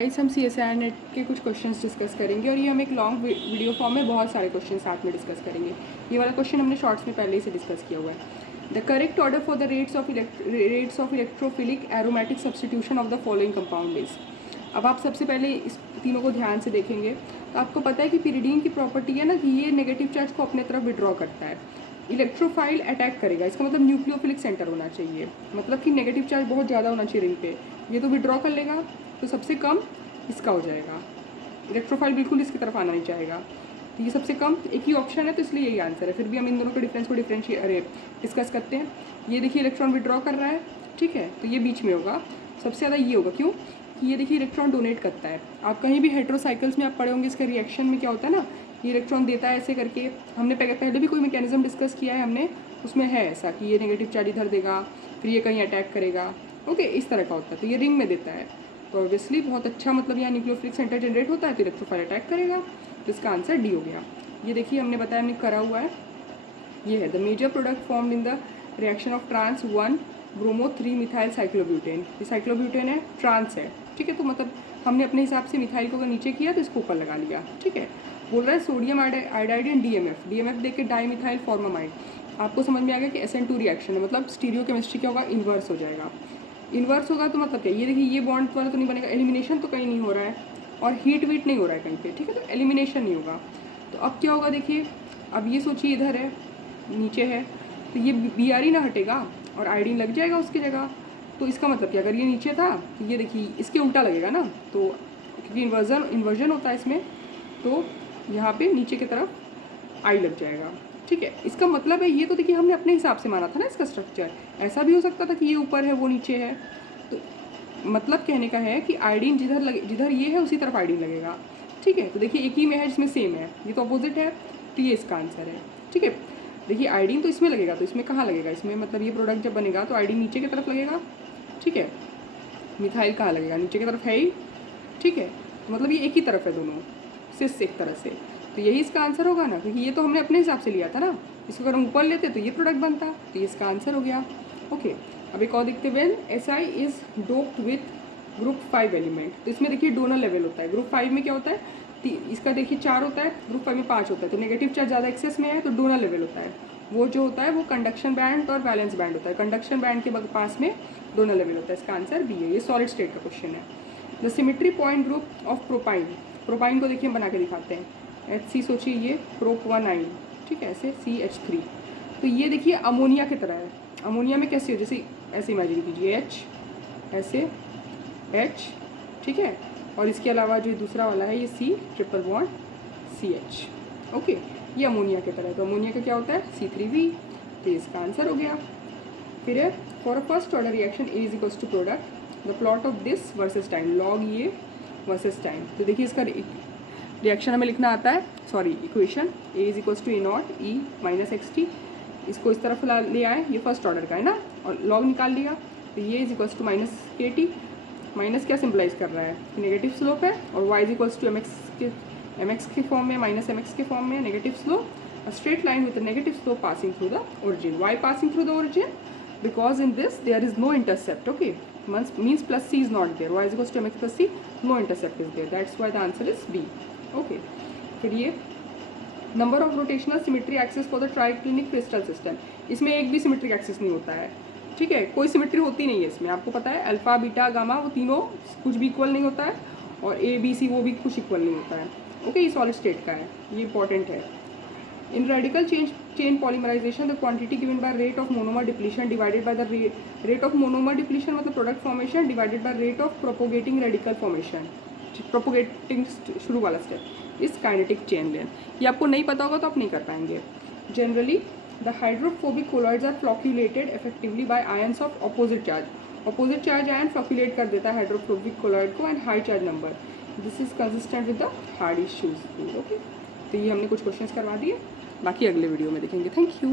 Guys हम CSIR net के कुछ क्वेश्चंस डिस्कस करेंगे और ये हम एक लॉन्ग वीडियो फॉर्म में बहुत सारे क्वेश्चन साथ में डिस्कस करेंगे। ये वाला क्वेश्चन हमने शॉर्ट्स में पहले ही से डिस्कस किया हुआ है। The correct order for the rates of electrophilic aromatic substitution of the following compound is. अब आप सबसे पहले इस तीनों को ध्यान से देखेंगे तो आपको पता है कि पिरिडीन की प्रॉपर्टी है ना कि ये नेगेटिव चार्ज को अपने तरफ विड्रॉ करता है। इलेक्ट्रोफाइल अटैक करेगा, इसका मतलब न्यूक्लियोफिलिक सेंटर होना चाहिए, मतलब कि नेगेटिव चार्ज बहुत ज़्यादा होना चाहिए रिंग पे। ये तो विड्रॉ कर लेगा तो सबसे कम इसका हो जाएगा। इलेक्ट्रोफाइल बिल्कुल इसकी तरफ आना नहीं चाहेगा, तो ये सबसे कम एक ही ऑप्शन है, तो इसलिए यही आंसर है। फिर भी हम इन दोनों के डिफरेंस को डिस्कस करते हैं। ये देखिए इलेक्ट्रॉन विड्रॉ कर रहा है, ठीक है, तो ये बीच में होगा, सबसे ज़्यादा ये होगा। क्यों? ये देखिए इलेक्ट्रॉन डोनेट करता है। आप कहीं भी हेटेरोसाइकिल्स में आप पढ़े होंगे, इसका रिएक्शन में क्या होता है ना, ये इलेक्ट्रॉन देता है ऐसे करके। हमने पहले भी कोई मैकेनिज्म डिस्कस किया है हमने, उसमें है ऐसा कि ये नेगेटिव चार्ज इधर देगा, फिर ये कहीं अटैक करेगा। ओके, इस तरह का होता है। तो ये रिंग में देता है, तो ऑब्वियसली बहुत अच्छा, मतलब यहाँ न्यूक्लियोफिलिक सेंटर जनरेट होता है तो इलेक्ट्रोफाइल अटैक करेगा। तो इसका आंसर डी हो गया। ये देखिए हमने बताया, हमने करा हुआ है, ये है the major product formed in the reaction of trans 1 bromo 3 methyl cyclobutane. ये साइक्लोब्यूटेन है, ट्रांस है, ठीक है। तो मतलब हमने अपने हिसाब से मिथाइल को अगर नीचे किया तो इसको ऊपर लगा लिया, ठीक है। बोल रहा है सोडियम आयोडाइड एंड DMF देख के डाई मिथाइल फॉर्मामाइड। आपको समझ में आ गया कि SN2 रिएक्शन है, मतलब स्टीरियो केमिस्ट्री क्या होगा, इन्वर्स हो जाएगा। इन्वर्स होगा तो मतलब क्या, ये देखिए ये बॉन्ड वाला तो नहीं बनेगा, एलिमिनेशन तो कहीं नहीं हो रहा है और हीट वीट नहीं हो रहा है कहीं पे, ठीक है, तो एलिमिनेशन नहीं होगा। तो अब क्या होगा देखिए, अब ये सोचिए इधर है, नीचे है, तो ये Br ना हटेगा और आयोडीन लग जाएगा उसकी जगह। तो इसका मतलब क्या, अगर ये नीचे था तो ये देखिए इसके उल्टा लगेगा ना, तो क्योंकि इन्वर्जन होता है इसमें, तो यहाँ पे नीचे की तरफ आई लग जाएगा, ठीक है। इसका मतलब है, ये तो देखिए हमने अपने हिसाब से माना था ना इसका स्ट्रक्चर। ऐसा भी हो सकता था कि ये ऊपर है वो नीचे है, तो मतलब कहने का है कि आयोडीन जिधर ये है उसी तरफ आयोडीन लगेगा, ठीक है। तो देखिए एक ही में है जिसमें सेम है, ये तो अपोजिट है, तो ये इसका आंसर है, ठीक है। देखिए आयोडीन तो इसमें लगेगा, तो इसमें कहाँ लगेगा, इसमें मतलब ये प्रोडक्ट जब बनेगा तो आयोडीन नीचे की तरफ लगेगा, ठीक है। मिथाइल कहाँ लगेगा, नीचे की तरफ है ही, ठीक है। तो मतलब ये एक ही तरफ है दोनों, सिर्फ एक तरह से, तो यही इसका आंसर होगा ना, क्योंकि ये तो हमने अपने हिसाब से लिया था ना। इसको अगर हम ऊपर लेते तो ये प्रोडक्ट बनता, तो ये इसका आंसर हो गया। ओके, अब एक और देखते हैं, SI is doped with group 5 element. तो इसमें देखिए डोनर लेवल होता है। ग्रुप 5 में क्या होता है, इसका देखिए 4 होता है, ग्रुप 5 में 5 होता है। तो नेगेटिव चार्ज ज़्यादा एक्सेस में है तो डोनर लेवल होता है। वो जो होता है वो कंडक्शन बैंड और वैलेंस बैंड होता है। कंडक्शन बैंड के पास में डोनर लेवल होता है। इसका आंसर बी है। ये सॉलिड स्टेट का क्वेश्चन है। The symmetry point group of propyne. Propyne को देखिए हम बना के दिखाते हैं। HC सोचिए ये प्रोप-1 ठीक है, ऐसे CH3। तो ये देखिए अमोनिया की तरह है। अमोनिया में कैसे हो, जैसे ऐसे इमेजिन कीजिए, H ऐसे H, ठीक है, और इसके अलावा जो दूसरा वाला है ये C triple bond CH। Okay, ये अमोनिया की तरह है। तो अमोनिया का क्या होता है, C3V। तो इसका आंसर हो गया। फिर है for a first order reaction A is equals to product the plot of this versus time, log ये वर्सेस टाइम। तो देखिए इसका रिएक्शन हमें लिखना आता है, sorry equation, A is equals to A0 E minus XT। इसको इस तरफ ले आए, ये फर्स्ट ऑर्डर का है ना, और लॉग निकाल लिया, तो ये is equals to minus KT। Minus क्या सिम्पलाइज कर रहा है, नेगेटिव स्लोप है, और y is equals to mx के फॉर्म में, माइनस mx के फॉर्म में, negative slope, a straight line with a negative slope passing through the origin. Why passing through the origin? Because in this there is no intercept. Okay, means plus c is not there. Y is equals to mx plus c, no intercept is there. That's why the answer is B. Okay, फिर ये number of rotational symmetry axis for the triclinic crystal system. इसमें एक भी symmetric axis नहीं होता है, ठीक है, कोई सिमेट्री होती नहीं है इसमें। आपको पता है अल्फा बीटा गामा वो तीनों कुछ भी इक्वल नहीं होता है, और A B C वो भी कुछ इक्वल नहीं होता है। ओके, ये सॉलिड स्टेट का है, ये इंपॉर्टेंट है। In radical chain polymerization, the quantity given by rate of monomer depletion divided by the rate of monomer depletion मतलब product formation divided by rate of propagating radical formation, propagating शुरू वाला step is kinetic chain length। ये आपको नहीं पता होगा तो आप नहीं कर पाएंगे। Generally, the hydrophobic colloids are flocculated effectively by ions of opposite charge. Opposite charge ion flocculate कर देता है hydrophobic colloid को and high charge number. This is consistent with the Hardy-Schulze rule. Okay, तो ये हमने कुछ क्वेश्चंस करवा दिए, बाकी अगले वीडियो में देखेंगे। Thank you.